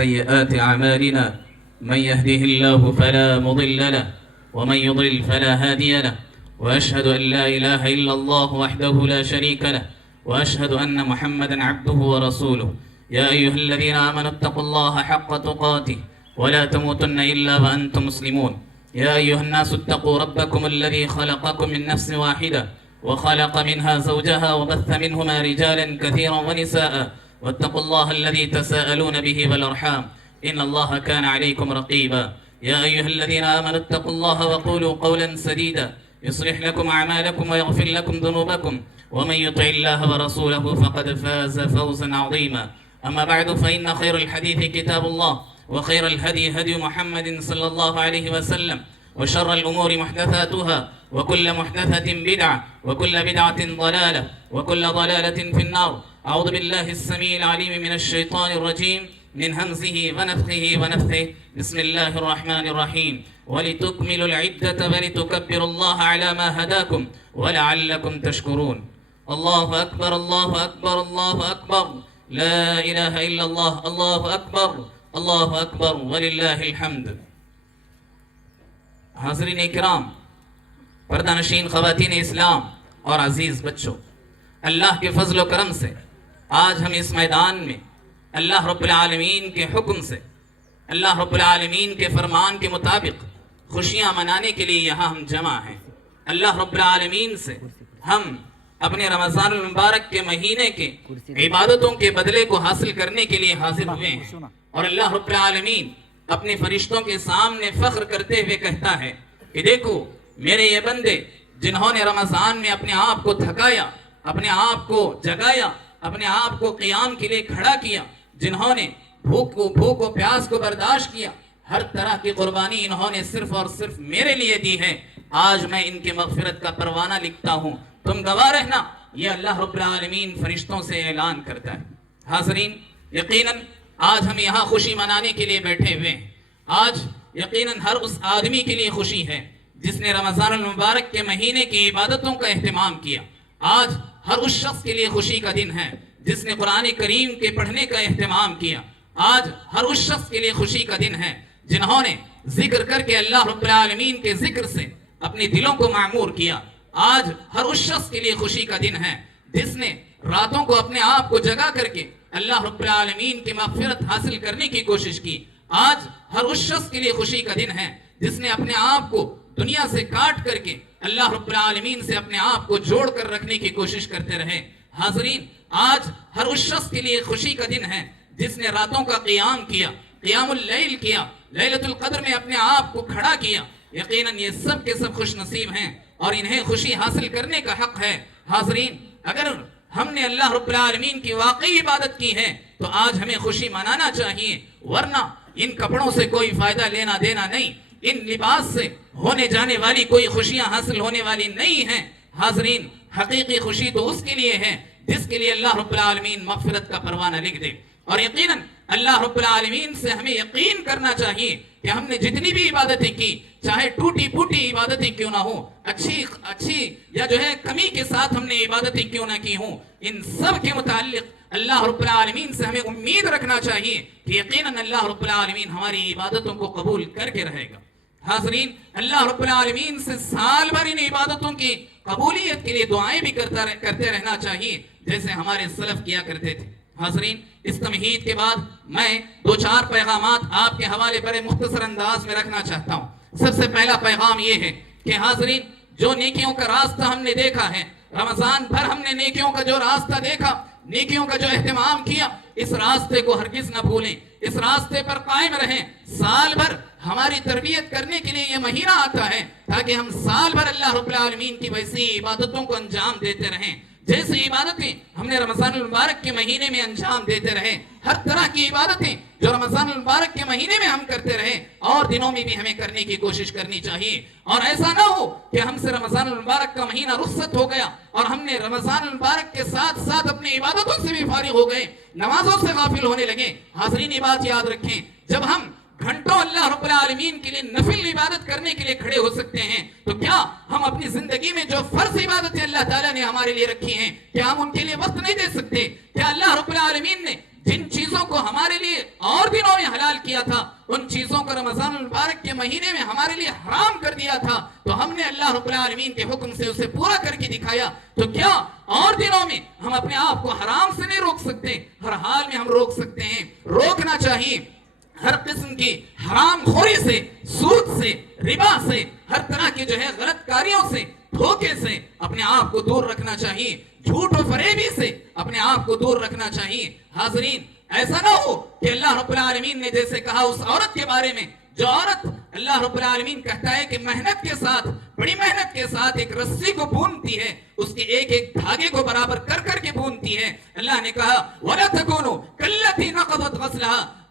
سيئات أعمالنا من يهده الله فلا مضل له ومن يضلل فلا هادي له وأشهد أن لا إله إلا الله وحده لا شريك له وأشهد أن محمدا عبده ورسوله يا أيها الذين آمنوا اتقوا الله حق تقاته ولا تموتن إلا وأنتم مسلمون يا أيها الناس اتقوا ربكم الذي خلقكم من نفس واحدة وخلق منها زوجها وبث منهما رجالا كثيرا ونساء واتقوا الله الذي تساءلون به والأرحام إن الله كان عليكم رقيبا يا أيها الذين آمنوا اتقوا الله وقولوا قولا سديدا يصلح لكم أعمالكم ويغفر لكم ذنوبكم ومن يطع الله ورسوله فقد فاز فوزا عظيما أما بعد فإن خير الحديث كتاب الله وخير الهدي هدي محمد صلى الله عليه وسلم وشر الأمور محدثاتها وكل محدثة بدعة وكل بدعة ضلالة وكل ضلالة في النار أعوذ بالله السميع العليم من الشيطان الرجيم من همزه ونفخه ونفثه بسم الله الرحمن الرحيم ولتكملوا العدة ولتكبروا الله على ما هداكم ولعلكم تشكرون الله أكبر الله أكبر الله أكبر لا إله إلا الله الله أكبر اللہ اکبر وللہ الحمد۔ حاضرین اکرام، پردہ نشین خواتین اسلام اور عزیز بچوں، اللہ کے فضل و کرم سے آج ہم اس میدان میں اللہ رب العالمین کے حکم سے، اللہ رب العالمین کے فرمان کے مطابق خوشیاں منانے کے لیے یہاں ہم جمع ہیں۔ اللہ رب العالمین سے ہم اپنے رمضان المبارک کے مہینے کے عبادتوں کے بدلے کو حاصل کرنے کے لیے حاضر ہوئے ہیں، اور اللہ رب العالمین اپنے فرشتوں کے سامنے فخر کرتے ہوئے کہتا ہے کہ دیکھو میرے یہ بندے جنہوں نے رمضان میں اپنے آپ کو تھکایا، اپنے آپ کو جگایا، اپنے آپ کو قیام کے لیے کھڑا کیا، جنہوں نے بھوک و پیاس کو برداشت کیا، ہر طرح کی قربانی انہوں نے صرف اور صرف میرے لیے دی ہے، آج میں ان کے مغفرت کا پروانہ لکھتا ہوں، تم گواہ رہنا۔ یہ اللہ رب العالمین فرشتوں سے اعلان کرتا ہے۔ حاضرین، یقیناً آج ہم یہاں خوشی منانے کے لیے بیٹھے ہوئے ہیں۔ آج یقیناً ہر اس آدمی کے لیے خوشی ہے جس نے رمضان المبارک کے مہینے کی عبادتوں کا اہتمام کیا۔ آج ہر اس شخص کے لیے خوشی کا دن ہے جس نے قرآن کریم کے پڑھنے کا اہتمام کیا۔ آج ہر اس شخص کے لیے خوشی کا دن ہے جنہوں نے ذکر کر کے اللہ رب العالمین کے ذکر سے اپنے دلوں کو معمور کیا۔ آج ہر اس شخص کے لیے خوشی کا دن ہے جس نے راتوں کو اپنے آپ کو جگا کر کے اللہ رب العالمین کی مغفرت حاصل کرنے کی کوشش کی۔ آج ہر اس شخص کے لیے خوشی کا دن ہے جس نے اپنے آپ کو دنیا سے کاٹ کر کے اللہ رب العالمین سے اپنے آپ کو جوڑ کر رکھنے کی کوشش کرتے رہے۔ حاضرین، آج ہر اس شخص کے لیے خوشی کا دن ہے جس نے راتوں کا قیام کیا، قیام اللیل کیا، لیلۃ القدر میں اپنے آپ کو کھڑا کیا۔ یقیناً یہ سب کے سب خوش نصیب ہیں اور انہیں خوشی حاصل کرنے کا حق ہے۔ حاضرین، اگر ہم نے اللہ رب العالمین کی واقعی عبادت کی ہے تو آج ہمیں خوشی منانا چاہیے، ورنہ ان کپڑوں سے کوئی فائدہ لینا دینا نہیں، ان لباس سے ہونے جانے والی کوئی خوشیاں حاصل ہونے والی نہیں ہیں۔ حاضرین، حقیقی خوشی تو اس کے لیے ہے جس کے لیے اللہ رب العالمین مغفرت کا پروانہ لکھ دے۔ اور یقیناً اللہ رب العالمین سے ہمیں یقین کرنا چاہیے کہ ہم نے جتنی بھی عبادتیں کی، چاہے ٹوٹی پھوٹی عبادتیں کیوں نہ ہوں، اچھی یا جو ہے کمی کے ساتھ ہم نے عبادتیں کیوں نہ کی ہوں، ان سب کے متعلق اللہ رب العالمین سے ہمیں امید رکھنا چاہیے کہ یقیناً اللہ رب العالمین ہماری عبادتوں کو قبول کر کے رہے گا۔ حاضرین، اللہ رب العالمین سے سال بھر ان عبادتوں کی قبولیت کے لیے دعائیں بھی کرتے رہنا چاہیے جیسے ہمارے سلف کیا کرتے تھے۔ حاضرین، اس تمہید کے بعد میں 2-4 پیغامات آپ کے حوالے پر مختصر انداز میں رکھنا چاہتا ہوں۔ سب سے پہلا پیغام یہ ہے کہ حاضرین، جو نیکیوں کا راستہ ہم نے دیکھا ہے، رمضان بھر ہم نے نیکیوں کا جو راستہ دیکھا، نیکیوں کا جو اہتمام کیا، اس راستے کو ہرگز نہ بھولیں، اس راستے پر قائم رہیں۔ سال بھر ہماری تربیت کرنے کے لیے یہ مہینہ آتا ہے تاکہ ہم سال بھر اللہ رب العالمین کی ویسی عبادتوں کو انجام دیتے رہیں جیسی عبادتیں ہم نے رمضان المبارک کے مہینے میں انجام دیتے رہے۔ ہر طرح کی عبادتیں جو رمضان المبارک کے مہینے میں ہم کرتے رہے اور دنوں میں بھی ہمیں کرنے کی کوشش کرنی چاہیے، اور ایسا نہ ہو کہ ہم سے رمضان المبارک کا مہینہ رخصت ہو گیا اور ہم نے رمضان المبارک کے ساتھ ساتھ اپنی عبادتوں سے بھی فارغ ہو گئے، نمازوں سے غافل ہونے لگے۔ حاضرین، یہ بات یاد رکھیں، جب ہم گھنٹوں اللہ رب العالمین کے لیے نفل عبادت کرنے کے لیے کھڑے ہو سکتے ہیں تو کیا ہم اپنی زندگی میں جو فرض عبادتیں اللہ تعالیٰ نے ہمارے لیے رکھی ہیں کیا ہم ان کے لیے وقت نہیں دے سکتے؟ کیا اللہ رب العالمین نے جن چیزوں کو ہمارے لیے اور دنوں میں حلال کیا تھا ان چیزوں کو رمضان المبارک کے مہینے میں ہمارے لیے حرام کر دیا تھا، تو ہم نے اللہ رب العالمین کے حکم سے اسے پورا کر کے دکھایا. تو کیا اور دنوں میں ہم اپنے آپ کو حرام سے نہیں روک سکتے؟ ہر حال میں ہم روک سکتے ہیں. روکنا چاہیے. ہر قسم کی حرام خوری سے، سود سے، ربا سے، ہر طرح کی جو ہے غلط کاریوں سے، دھوکے سے اپنے آپ کو دور رکھنا چاہیے. جھوٹ و فریبی سے اپنے آپ کو دور رکھنا چاہیے. حاضرین، ایسا نہ ہو کہ اللہ رب العالمین نے جیسے کہا اس عورت کے بارے میں، جو عورت اللہ رب العالمین کہتا ہے کہ محنت کے ساتھ، بڑی محنت کے ساتھ ایک رسی کو بونتی ہے، اس کے ایک ایک دھاگے کو برابر کر کر کے بونتی ہے. اللہ نے کہا وَلَا تَكُونُوا كَالَّتِي نَقَضَتْ غَزْلَهَا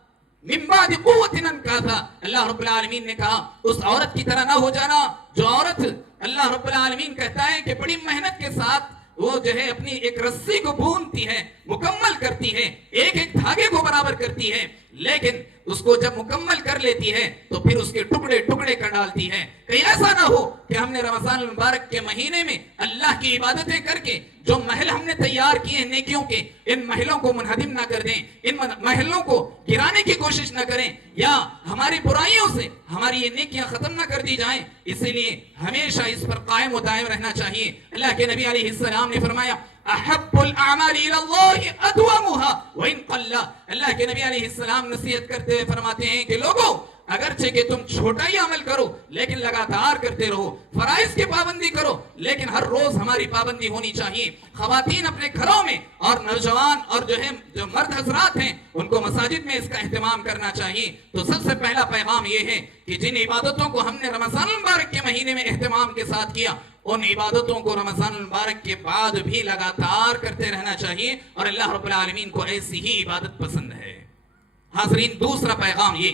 من بعد قوت انکاثا. اللہ رب العالمین نے کہا اس عورت کی طرح نہ ہو جانا جو عورت اللہ رب العالمین کہتا ہے کہ بڑی محنت کے ساتھ وہ جو ہے اپنی ایک رسی کو بونتی ہے، مکمل کرتی ہے، ایک ایک دھاگے کو برابر کرتی ہے، لیکن اس کو جب مکمل کر لیتی ہے تو پھر اس کے ٹکڑے ٹکڑے کر ڈالتی ہے. کہیں ایسا نہ ہو کہ ہم نے رمضان المبارک کے مہینے میں اللہ کی عبادتیں کر کے جو محل ہم نے تیار کیے ہیں نیکیوں کے، ان محلوں کو منہدم نہ کر دیں، ان محلوں کو گرانے کی کوشش نہ کریں، یا ہماری برائیوں سے ہماری یہ نیکیاں ختم نہ کر دی جائیں. اسی لیے ہمیشہ اس پر قائم و دائم رہنا چاہیے. اللہ کے نبی علیہ السلام نے فرمایا احب الاعمال الى اللہ ادومها وان قل. اللہ کے نبی علیہ السلام نصیحت کرتے ہوئے فرماتے ہیں کہ لوگوں، اگرچہ کہ تم چھوٹا ہی عمل کرو لیکن لگاتار کرتے رہو، فرائض کی پابندی کرو لیکن ہر روز ہماری پابندی ہونی چاہیے. خواتین اپنے گھروں میں اور نوجوان اور جو مرد حضرات ہیں ان کو مساجد میں اس کا اہتمام کرنا چاہیے. تو سب سے پہلا پیغام یہ ہے کہ جن عبادتوں کو ہم نے رمضان المبارک کے مہینے میں اہتمام کے ساتھ کیا، ان عبادتوں کو رمضان المبارک کے بعد بھی لگاتار کرتے رہنا چاہیے، اور اللہ رب العالمین کو ایسی ہی عبادت پسند ہے. حاضرین، دوسرا پیغام یہ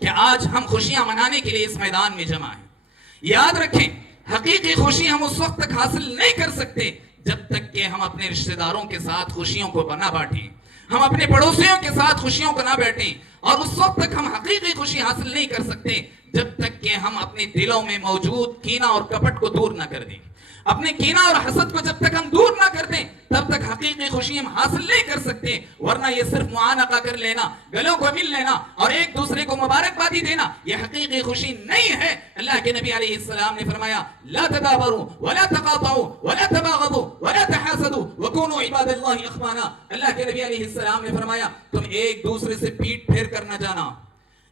کہ آج ہم خوشیاں منانے کے لیے اس میدان میں جمع ہیں. یاد رکھیں، حقیقی خوشی ہم اس وقت تک حاصل نہیں کر سکتے جب تک کہ ہم اپنے رشتہ داروں کے ساتھ خوشیوں کو نہ بانٹیں، ہم اپنے پڑوسیوں کے ساتھ خوشیوں کو نہ بانٹیں. اور اس وقت تک ہم حقیقی خوشی حاصل نہیں کر سکتے جب تک کہ ہم اپنے دلوں میں موجود کینہ اور کپٹ کو دور نہ کر دیں. اپنے کینہ اور حسد کو جب تک ہم دور نہ کر دیں تب تک حقیقی خوشی ہم حاصل نہیں کر سکتے. ورنہ یہ صرف معانقہ کر لینا، گلوں کو مل لینا اور ایک دوسرے کو مبارکبادی دینا یہ حقیقی خوشی نہیں ہے. اللہ کے نبی علیہ السلام نے فرمایا لا تدابروا ولا تقاطعوا ولا تباغضوا ولا تحاسدوا وكونوا عباد اللہ اخوانا. اللہ کے نبی علیہ السلام نے فرمایا تم ایک دوسرے سے پیٹ پھیر کر نہ جانا.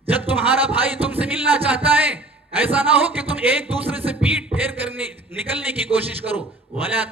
جب تمہارا بھائی تم سے ملنا چاہتا ہے ایسا نہ ہو کہ تم ایک دوسرے سے پیٹ پھیر کر نکلنے کی کوشش کرو. ولا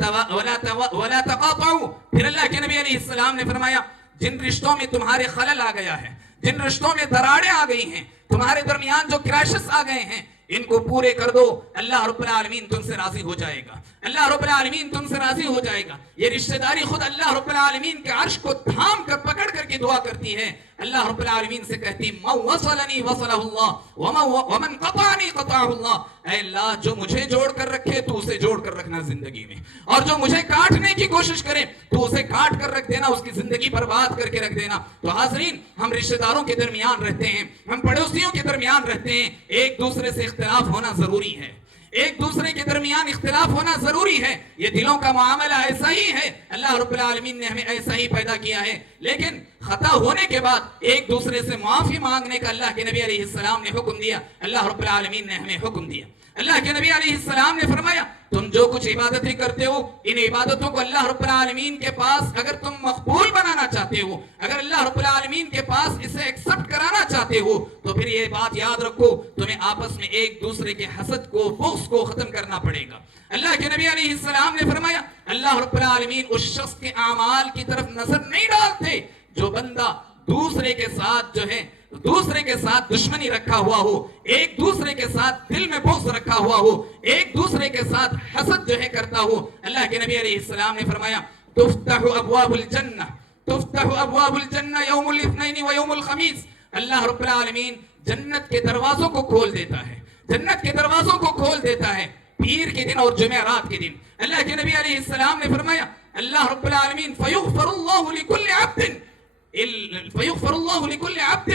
تقاطعوا. پھر اللہ کے نبی علیہ السلام نے فرمایا جن رشتوں میں تمہارے خلل آ گیا ہے، جن رشتوں میں دراڑیں آ گئی ہیں، تمہارے درمیان جو کراشز آ گئے ہیں، ان کو پورے کر دو. اللہ رب العالمین تم سے راضی ہو جائے گا. اللہ رب العالمین تم سے راضی ہو جائے گا. یہ رشتہ داری خود اللہ رب العالمین کے عرش کو تھام کر پکڑ کر کے دعا کرتی ہے. اللہ رب العالمین سے کہتی من وصلنی وصلہ اللہ ومن قطعنی قطعہ اللہ. اے اللہ، جو مجھے جوڑ کر رکھے تو اسے جوڑ کر رکھنا زندگی میں، اور جو مجھے کاٹنے کی کوشش کرے تو اسے کاٹ کر رکھ دینا، اس کی زندگی برباد کر کے رکھ دینا. تو حاضرین، ہم رشتہ داروں کے درمیان رہتے ہیں، ہم پڑوسیوں کے درمیان رہتے ہیں، ایک دوسرے سے اختلاف ہونا ضروری ہے، ایک دوسرے کے درمیان اختلاف ہونا ضروری ہے. یہ دلوں کا معاملہ ایسا ہی ہے، اللہ رب العالمین نے ہمیں ایسا ہی پیدا کیا ہے. لیکن خطا ہونے کے بعد ایک دوسرے سے معافی مانگنے کا اللہ کے نبی علیہ السلام نے حکم دیا، اللہ رب العالمین نے ہمیں حکم دیا. اللہ کے نبی علیہ السلام نے فرمایا تم جو کچھ عبادتیں کرتے ہو ان عبادتوں کو اللہ رب العالمین کے پاس اگر تم مقبول بنانا چاہتے ہو، اگر اللہ رب العالمین کے پاس اسے ایکسپٹ کرانا چاہتے ہو، تو پھر یہ بات یاد رکھو تمہیں آپس میں ایک دوسرے کے حسد کو، بغض کو ختم کرنا پڑے گا. اللہ کے نبی علیہ السلام نے فرمایا اللہ رب العالمین اس شخص کے اعمال کی طرف نظر نہیں ڈالتے جو بندہ دوسرے کے ساتھ جو ہے دوسرے کے ساتھ دشمنی رکھا ہوا ہو، ایک دوسرے کے ساتھ دل میں بغض رکھا ہوا ہو، ایک دوسرے کے ساتھ حسد جو ہے کرتا ہو. اللہ کے نبی علیہ السلام نے فرمایا تفتح ابواب الجنہ یوم الاثنین و یوم الخمیس. اللہ رب العالمین جنت کے دروازوں کو کھول دیتا ہے، جنت کے دروازوں کو کھول دیتا ہے پیر کے دن اور جمعرات کے دن. اللہ کے نبی علیہ السلام نے فرمایا اللہ رب العالمین فیغفر اللہ لکل عبد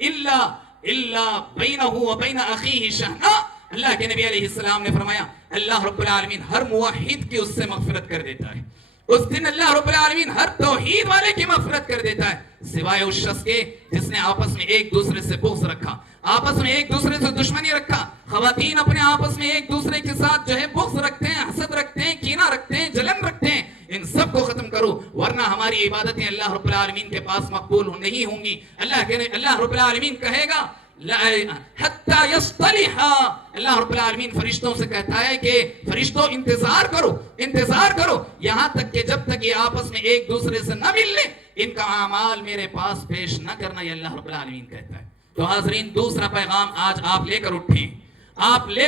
الا بینہ و بین اخیہ شہنا. اللہ کے نبی علیہ السلام نے فرمایا اللہ رب العالمین ہر موحد کی اس سے مغفرت کر دیتا ہے، اس دن اللہ رب العالمین ہر توحید والے کی مغفرت کر دیتا ہے سوائے اس شخص کے جس نے آپس میں ایک دوسرے سے بغض رکھا, آپس میں ایک دوسرے سے دشمنی رکھا. خواتین اپنے آپس میں ایک دوسرے کے ساتھ جو ہے بغض رکھتے ہیں, حسد رکھتے ہیں, کینہ رکھتے ہیں, جلن رکھتے ہیں. ان سب کو ختم کرو ورنہ ہماری عبادتیں اللہ رب العالمین کے پاس مقبول نہیں ہوں گی. اللہ رب العالمین کہے گا حتی یصطلحا, اللہ رب العالمین فرشتوں سے کہتا ہے کہ فرشتوں انتظار کرو یہاں تک کہ جب تک یہ آپس میں ایک دوسرے سے نہ مل لیں ان کا اعمال میرے پاس پیش نہ کرنا, یہ اللہ رب العالمین کہتا ہے. تو حاضرین دوسرا پیغام آج آپ لے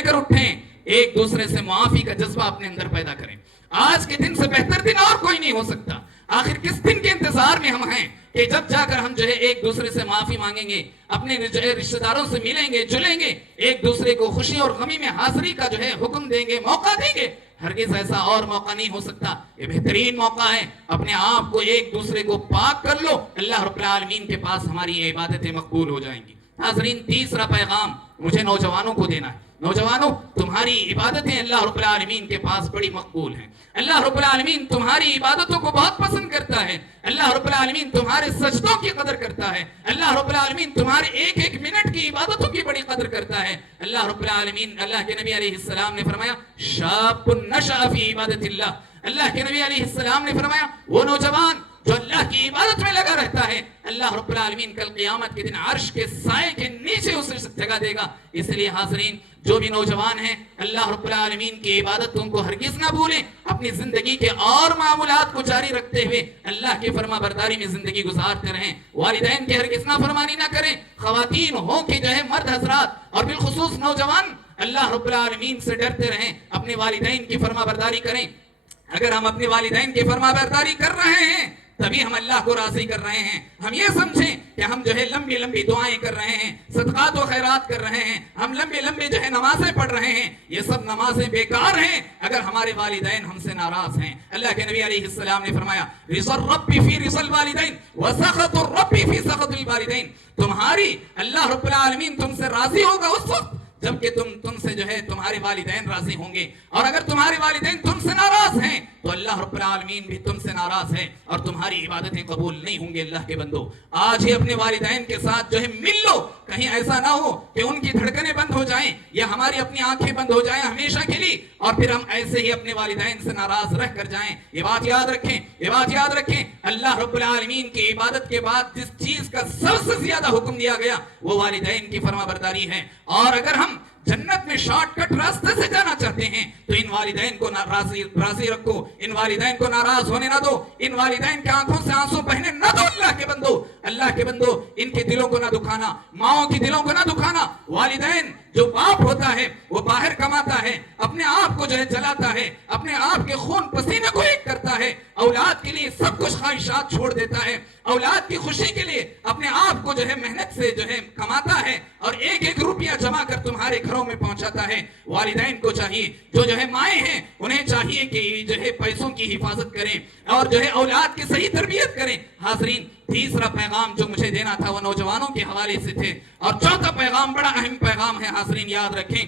کر اٹھیں, ایک دوسرے سے معافی کا جذبہ اپنے اندر پیدا کریں. آج کے دن سے بہتر دن اور کوئی نہیں ہو سکتا. آخر کس دن کے انتظار میں ہم ہیں کہ جب جا کر ہم جو ہے ایک دوسرے سے معافی مانگیں گے, اپنے جو ہے رشتہ داروں سے ملیں گے, جلیں گے, ایک دوسرے کو خوشی اور غمی میں حاضری کا جو ہے حکم دیں گے, موقع دیں گے. ہرگز ایسا اور موقع نہیں ہو سکتا. یہ بہترین موقع ہے, اپنے آپ کو ایک دوسرے کو پاک کر لو, اللہ رب العالمین کے پاس ہماری عبادتیں مقبول ہو جائیں گی. حاضرین تیسرا پیغام مجھے نوجوانوں کو دینا ہے. نوجوانوں تمہاری عبادتیں اللہ رب العالمین کے پاس بڑی مقبول ہیں. اللہ رب العالمین تمہاری عبادتوں کو بہت پسند کرتا ہے. اللہ رب العالمین تمہارے سجدوں کی قدر کرتا ہے. اللہ رب العالمین تمہارے ایک ایک منٹ کی عبادتوں کی بڑی قدر کرتا ہے. اللہ رب العالمین, اللہ کے نبی علیہ السلام نے فرمایا شاب نشأ فی عبادت اللہ. اللہ کے نبی علیہ السلام نے فرمایا وہ نوجوان جو اللہ کی عبادت میں لگا رہتا ہے اللہ رب العالمین کل قیامت کے دن عرش کے سائے کے نیچے اسے جگہ دے گا. اس لیے حاضرین جو بھی نوجوان ہیں اللہ رب العالمین کی عبادتوں کو ہرگز نہ بھولیں. اپنی زندگی کے اور معاملات کو جاری رکھتے ہوئے اللہ کی فرما برداری میں زندگی گزارتے رہیں. والدین کی ہرگز نافرمانی نہ کریں. خواتین ہو کہ جو ہے مرد حضرات اور بالخصوص نوجوان اللہ رب العالمین سے ڈرتے رہیں, اپنے والدین کی فرما برداری کریں. اگر ہم اپنے والدین کی فرما برداری کر رہے ہیں تبھی ہم اللہ کو راضی کر رہے ہیں. ہم یہ سمجھیں کہ ہم جو ہے لمبی دعائیں کر رہے ہیں, صدقات و خیرات کر رہے ہیں, ہم لمبی جو ہے نمازیں پڑھ رہے ہیں. یہ سب نمازیں بیکار ہیں اگر ہمارے والدین ہم سے ناراض ہیں. اللہ کے نبی علیہ السلام نے فرمایا رضا الرب فی رضا الوالدین وسخط الرب فی سخط الوالدین. تمہاری اللہ رب العالمین تم سے راضی ہوگا اس وقت جبکہ تم سے جو ہے تمہارے والدین راضی ہوں گے, اور اگر تمہارے والدین تم سے ناراض ہیں تو اللہ رب العالمین بھی تم سے ناراض ہے اور تمہاری عبادتیں قبول نہیں ہوں گے. اللہ کے بندو آج ہی اپنے والدین کے ساتھ جو ہے مل لو, کہیں ایسا نہ ہو کہ ان کی دھڑکنیں بند ہو جائیں یا ہماری اپنی آنکھیں بند ہو جائیں ہمیشہ کے لیے اور پھر ہم ایسے ہی اپنے والدین سے ناراض رہ کر جائیں. یہ بات یاد رکھیں, اللہ رب العالمین کی عبادت کے بعد جس چیز کا سب سے زیادہ حکم دیا گیا وہ والدین کی فرما برداری ہے. اور اگر ہم جنت میں شارٹ کٹ راستے سے جانا چاہتے ہیں تو ان والدین کو راضی رکھو, ان والدین کو ناراض ہونے نہ دو, ان والدین کے آنکھوں سے آنسو بہنے نہ دو. اللہ کے بندو ان کے دلوں کو نہ دکھانا, ماؤں کی دلوں کو نہ دکھانا. والدین جو باپ ہوتا ہے وہ باہر کماتا ہے, اپنے آپ کو جو ہے جلاتا ہے, اپنے آپ کے خون پسینے کو ایک کرتا ہے, اولاد کے لیے سب کچھ خواہشات چھوڑ دیتا ہے, اولاد کی خوشی کے لیے اپنے آپ کو جو ہے محنت سے جو ہے کماتا ہے اور ایک روپیہ جمع کر تمہارے گھروں میں پہنچاتا ہے. والدین کو چاہیے جو ہے مائیں ہیں انہیں چاہیے کہ جو ہے پیسوں کی حفاظت کریں اور جو ہے اولاد کی صحیح تربیت کریں. حاضرین تیسرا پیغام جو مجھے دینا تھا وہ نوجوانوں کے حوالے سے تھے, اور چوتھا پیغام بڑا اہم پیغام ہے. حاضرین یاد رکھیں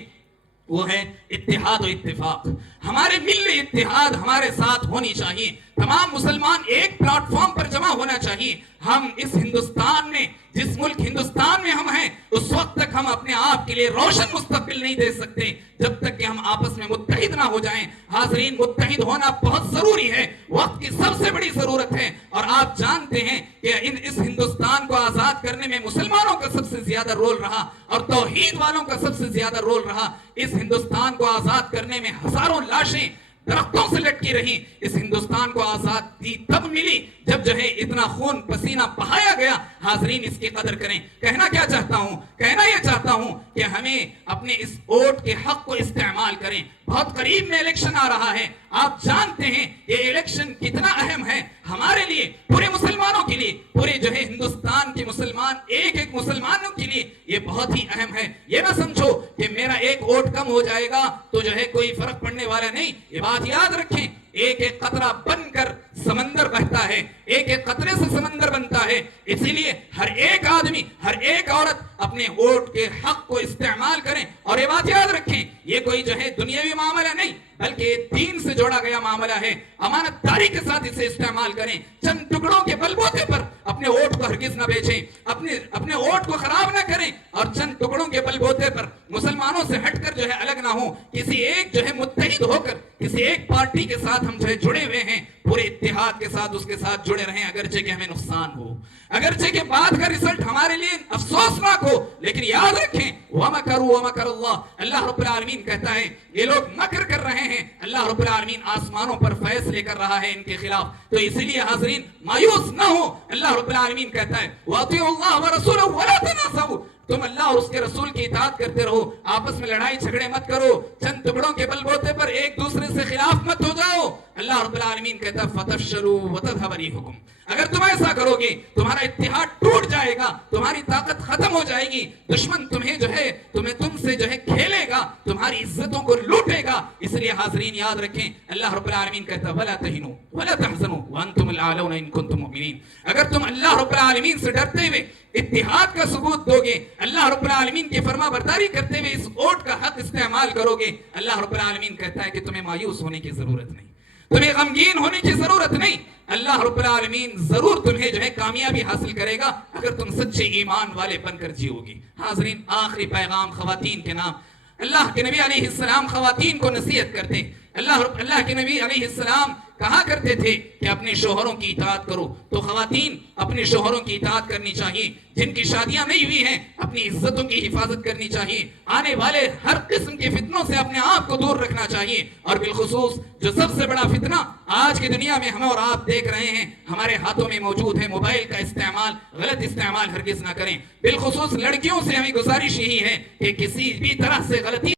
وہ ہے اتحاد و اتفاق. ہمارے ملی اتحاد ہمارے ساتھ ہونی چاہیے. تمام مسلمان ایک پلیٹ فارم پر جمع ہونا چاہیے. ہم اس ہندوستان میں, جس ملک ہندوستان میں ہم ہیں, اس وقت تک ہم اپنے آپ کے لیے روشن مستقبل نہیں دے سکتے جب تک کہ ہم آپس میں متحد نہ ہو جائیں. حاضرین متحد ہونا بہت ضروری ہے, وقت کی سب سے بڑی ضرورت ہے. اور آپ جانتے ہیں کہ اس ہندوستان کو آزاد کرنے میں مسلمانوں کا سب سے زیادہ رول رہا اور توحید والوں کا سب سے زیادہ رول رہا. اس ہندوستان کو آزاد کرنے میں ہزاروں لاشیں درختوں سے لٹکی رہی. اس ہندوستان کو آزادی تب ملی جب جو ہے اتنا خون پسینہ بہایا گیا. حاضرین اس کی قدر کریں. کہنا یہ چاہتا ہوں کہ ہمیں اپنے اس ووٹ کے حق کو استعمال کریں. بہت قریب میں الیکشن آ رہا ہے. آپ جانتے ہیں یہ الیکشن کتنا اہم ہے ہمارے لیے, پورے مسلمانوں کے لیے, پورے جو ہے ہندوستان کے مسلمان ایک مسلمانوں کے لیے یہ بہت ہی اہم ہے. یہ نہ سمجھو کہ میرا ایک ووٹ کم ہو جائے گا تو جو ہے کوئی فرق پڑنے والا نہیں. یہ بات یاد رکھیں, ایک قطرہ بن کر سمندر بہتا ہے, ایک قطرے سے سمندر بنتا ہے. اسی لیے ہر ایک آدمی, ہر ایک عورت اپنے ووٹ کے حق کو استعمال کریں. اور یہ بات یاد رکھیں یہ کوئی جو ہے دنیاوی معاملہ نہیں, بلکہ دین سے جوڑا گیا معاملہ ہے. امانت داری کے ساتھ اسے استعمال کریں. چند ٹکڑوں کے بل بوتے پر اپنے ووٹ کو ہرگز نہ بیچیں, اپنے ووٹ کو خراب نہ کریں, اور چند ٹکڑوں کے بل بوتے پر مسلمانوں سے ہٹ کر جو ہے الگ نہ ہوں. کسی ایک جو ہے متحد ہو کر کسی ایک پارٹی کے ساتھ ہم جو ہے جڑے ہوئے ہیں, پورے اتحاد کے ساتھ اس کے ساتھ جڑے رہیں, اگرچہ کہ ہمیں نقصان ہو, اگرچہ کہ بعد کا رزلٹ ہمارے لیے افسوسناک ہو, لیکن یاد رکھیں وَمَكَرُوا وَمَكَرَ اللَّهُ, اللہ رب العالمین کہتا ہے یہ لوگ مکر کر رہے ہیں, اللہ رب العالمین آسمانوں پر فیصلے کر رہا ہے ان کے خلاف. تو اس لیے حاضرین مایوس نہ ہو, اللہ رب العالمین کہتا ہے وَأَطِيعُوا اللَّهَ وَرَسُولَهُ وَلَا تَنَازَعُوا, تم اللہ اور اس کے رسول کی اطاعت کرتے رہو, آپس میں لڑائی جھگڑے مت کرو, چند ٹکڑوں کے بل بوتے پر ایک دوسرے سے خلاف مت ہو جاؤ. اللہ رب العالمین کہتا ہے فَتَفْشَلُوا وَتَذْهَبَ رِيحُكُمْ, اگر تم ایسا کرو گے تمہارا اتحاد ٹوٹ جائے گا, تمہاری طاقت ختم ہو جائے گی, دشمن تمہیں جو ہے تم سے جو ہے کھیلے گا, تمہاری عزتوں کو لوٹے گا. اس لیے حاضرین یاد رکھیں اللہ رب العالمین کہتا ہے وَلَا تَهِنُوا وَلَا تَحْزَنُوا وَأَنْتُمُ الْأَعْلَوْنَ إِن كُنتُم مُؤْمِنِينَ. اگر تم اللہ رب العالمین سے ڈرتے ہوئے اتحاد کا ثبوت دو گے, اللہ رب العالمین کی فرما برداری کرتے ہوئے اس ووٹ کا حق استعمال کرو گے, اللہ رب العالمین کہتا ہے کہ تمہیں مایوس ہونے کی ضرورت نہیں, تمہیں غمگین ہونے کی ضرورت نہیں. اللہ رب العالمین ضرور تمہیں جو ہے کامیابی حاصل کرے گا اگر تم سچے ایمان والے بن کر جیو گے. حاضرین آخری پیغام خواتین کے نام. اللہ کے نبی علیہ السلام خواتین کو نصیحت کرتے, اللہ کے نبی علیہ السلام کہا کرتے تھے کہ اپنے شوہروں کی اطاعت کرو. تو خواتین اپنے شوہروں کی اطاعت کرنی چاہیے, جن کی شادیاں نہیں ہوئی ہیں اپنی عزتوں کی حفاظت کرنی چاہیے, آنے والے ہر قسم کے فتنوں سے اپنے آپ کو دور رکھنا چاہیے. اور بالخصوص جو سب سے بڑا فتنہ آج کی دنیا میں ہم اور آپ دیکھ رہے ہیں ہمارے ہاتھوں میں موجود ہے, موبائل کا استعمال, غلط استعمال ہرگز نہ کریں. بالخصوص لڑکیوں سے ہمیں گزارش یہی ہے کہ کسی بھی طرح سے غلطی